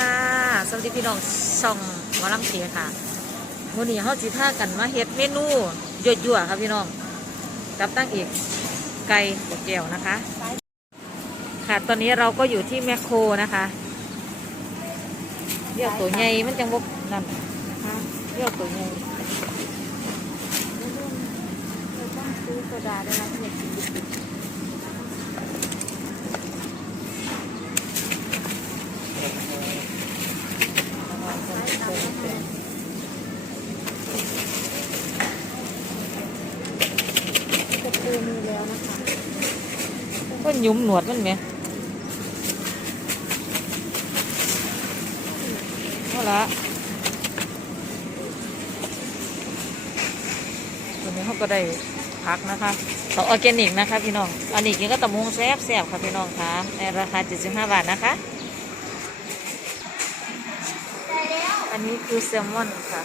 ค่ะ สวัสดีพี่น้องช่องหมอลำเคค่ะวันนี้เขาสิท่ากันมาเฮ็ดเมนูยั่วๆครับพี่น้องกับตั้งเอกไก่บดแก้วนะคะ ค่ะตอนนี้เราก็อยู่ที่แมคโครนะคะเรียกตัวใหญ่มันจังบกนั่นนะคะเรียกตัวใหญ่ต้องซื้อโซดาด้วยนะที่อยากกินดิบๆกระปูมีแล้วนะคะ ก็หยุมหนวดมันไหมเอาละวันนี้เขาก็ได้พักนะคะขอออร์แกนิกนะคะพี่น้องอันนี้กินก็ตะมงแซ่บแซ่บๆค่ะพี่น้องคะในราคา 75 บาทนะคะ อันนี้คือแซลมอนค่ะ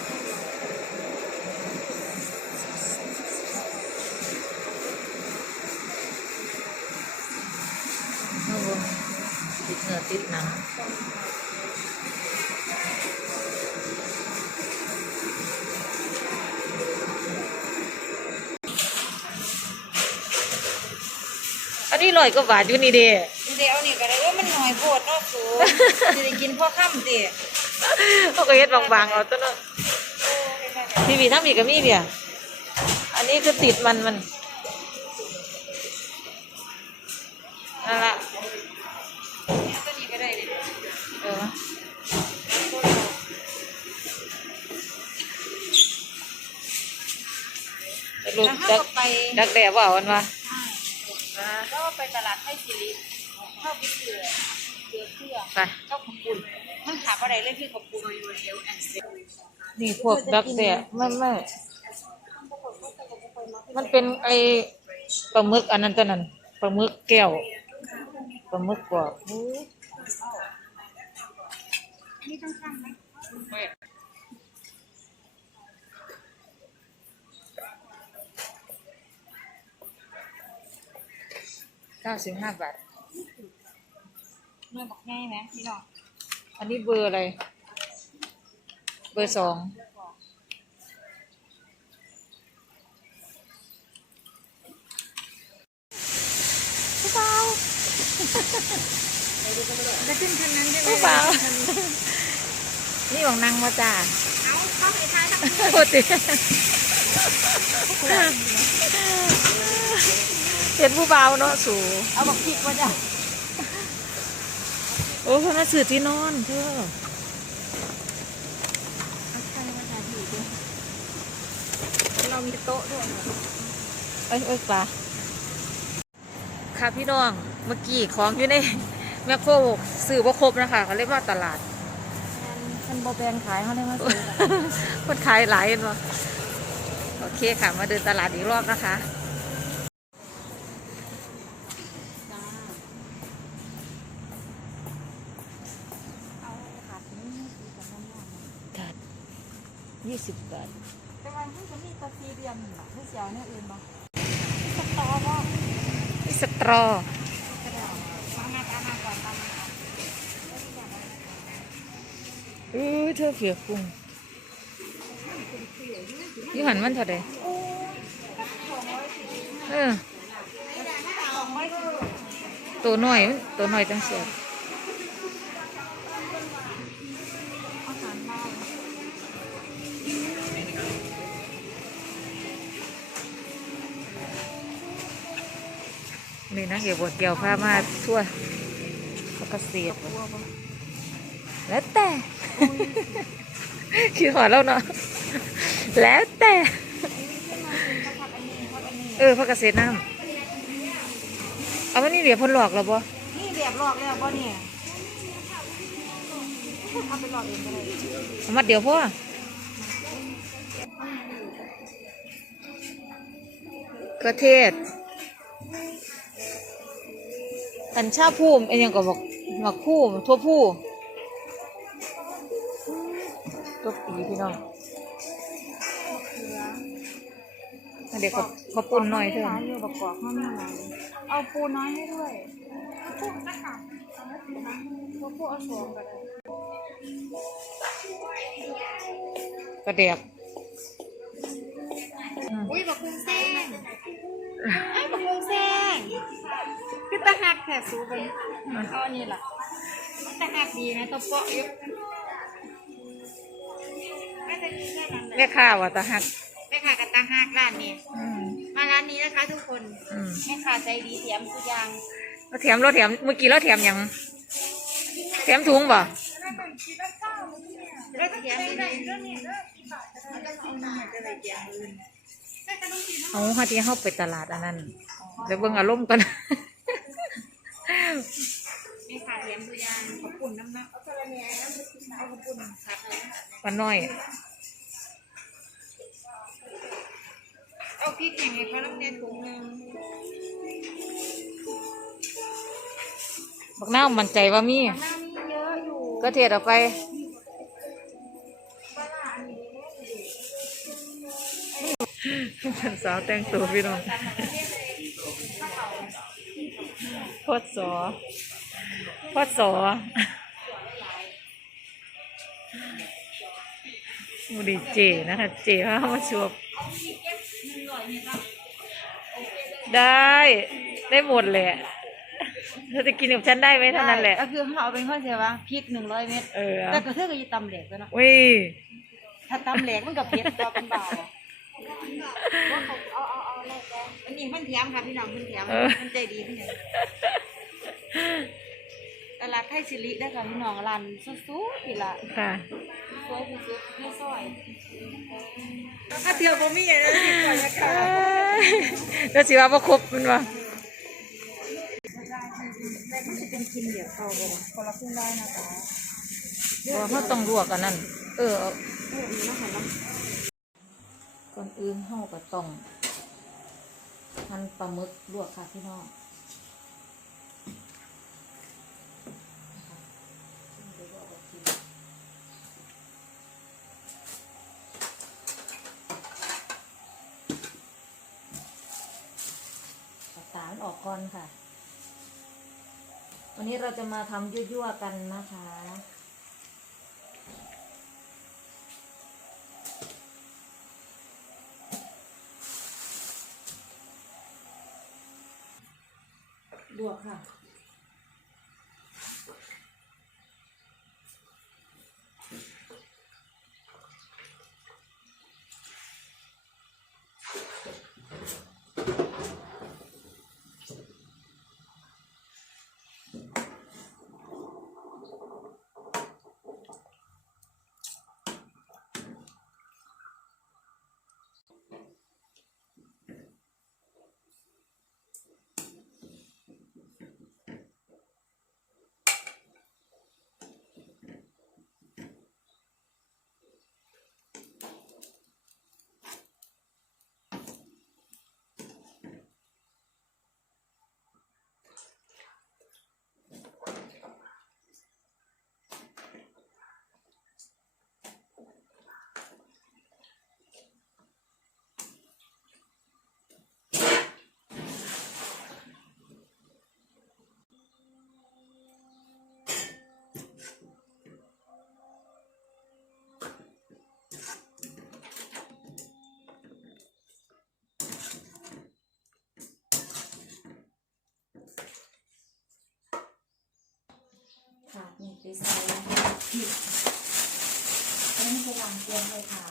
ติดเนื้อติดหนังอันนี้ลอยก็บาทอยู่นี่เด้เดี๋ยวนี่ก็ได้ว่ามันหน่อยโพดเนาะสูจะได้กินพ่อค่ำสิเขาก็เฮ็ดบางๆเอาตัวเนาะทีวีทั้งมีก็มีเดียอันนี้คือติดมันมันนั่นละ ไปจักแด่ว่าวันวะแล้วก็ไปตลาดไทยสิริเข้าไปเสือเสือเสื้อไปเข้าขอบคุณมันขาดอะไรเลยที่ขอบคุณนี่พวกดักแด่ไม่ไม่มันเป็นไอปลาหมึกอันนั้นตัวนั้นปลาหมึกแก้วปลาหมึกกรอบนี่ต้องข้ามไหม ก้าสิบห้าบาทเมื่อบอกง่ายไหมพี่น้องอันนี้เบอร์อะไร เบอร์สองผู้เบาจะขึ้นคันนั้นได้ไหมผู้เปล่านี่ของนางมาจ้าเอาเข้าไปท้ายทั้งโอ้ติ เห็นผู้เบาเนาะสูเอาบอกผิดว่าจ้ะโอ้คนน่าสื่อที่นอนเธอเอาใช่ว่าจะผิดด้วยเรามีโต๊ะด้วยเอ้ยเอ้ยปลาค่ะพี่น้องเมื่อกี้ของอยู่ในแมคโครสื่อว่าครบนะคะเขาเรียกว่าตลาดมันโบแบนขายเขาได้มาซื้อคนขายหลายเห็นบ่โอเคค่ะ มาเดินตลาดอีกรอบนะคะ เอาขาดนี้ซื้อกับน้ำมัน ถาด ยี่สิบบาทแต่วันที่จะมีตะซีเรียมหรอที่เสียวเนี่ยอื่นบ่สตอบ่นี่สตรอก็ได้ตามมาตามมาก่อนตามมาก่อนเออเธอเฟียกุ้งยี่หันมันเท่าไดเออสองร้อยคือตัวหน่อยมันตัวหน่อยจังเสีย นี่นะเกี่ยวบดเกี่ยวผ้ามาทั่วเขาเกษตรตัวบ่แล้วแต่คิดหอแล้วเนาะแล้วแต่ขึ้นมาเป็นข้าวผัดอันนี้ข้าวอันนี้เออพักเกษตรน้ำเอาวันนี้เดี๋ยวพ่นหลอกแล้วบ่นี่เรียบรอบแล้วบ่เนี่ยเอาไปหลอกเองก็ได้เอามาเดี๋ยวพ่อเกระเทศ อันชาพูมอันยังก็บอกหมักพูมทั่วผู้ตัวปีพี่น้องอันเดี๋ยวเขาเขาปุ่นหน่อยเถร้าอะนอยู่ประกอบข้าวหน้าร้านเอาปูน้อยให้ด้วยปูสักค่ะเอาไม่ปูนะพวกพวกเอาสองก็ได้กระเดียบอุ้ยบักคุงแซงไอ้ยบักคุงแซงคือ ตะหักแค่สูไปเอาอันนี้ล่ะมันตะหักดีไหมตัวเปาะอยู่แม่จะมีแค่นั้นแหแม่ละข้าวอะตาหักแม่ค้ากับตะหักร้านนี้ อืมมาร้านนี้นะคะทุกคน อืมแม่ค้าใจดีเสียมทุกอย่างเราแถมเราแถมเมื่อกี้เราแถมหยังแถมถุงบ่แล้วเสียมดีเลยเรื่องนี้จะไปเสียมอื่นเอาฮาที่เข้าไปตลาดอันนั้นเดี๋ยวเบิ่งอารมณ์กัน ปลาน้อย เอาพริกแห้งให้เขาน้ำเนี่ยถุงหนึงบักน้าวมันใจว่ามี หน้ามีเยอะอยู่ก็เทศเอาไป สาวแต่งตัวพี่น้องพอดสอพอดสอ มูดีเจนะคะ เจเขามาชวบได้ ได้หมดแหละเธอจะกินกับฉันได้ไหมเท่านั้นแหละ ก็คือเขาเอาเป็นข้อเสียว่าพริกหนึ่งร้อยเม็ดเออแต่ก็เท่ากับยีตำเหล็กแล้วเนาะวิถ้าตำเหล็กมันกับเผ็ดตัวเป็นเบาว่าเขาเอาเอาเอาแรกแกอันนี้มันเทียมค่ะพี่น้องมันเทียมมันใจดีพี่น้อง ตลาดไทยสิริได้ค่ะพี่น้องร้านสู้ๆพี่ละค่ะ สวยที่สุดในซอยถ้าเที่ยวบ่มีอะไรนะติดก่อนนะค่ะแล้วสิว่าบ่ครบมันวะแต่มันจะเป็นกินเดี๋ยวเขาบ่คนละครึ่งได้นะคะเพราะว่าเขาต้องลวกอันนั้น เออ เออมีน้ำหันน้ำก่อนอื่นเฮาก็ต้องหั่นปลาหมึกลวกค่ะพี่น้องามันออกก่อนค่ะ วันนี้เราจะมาทำยั่วๆกันนะคะ ลวกค่ะ ใส่พริกอันนี้คือหลังเตรียมเลยค่ะ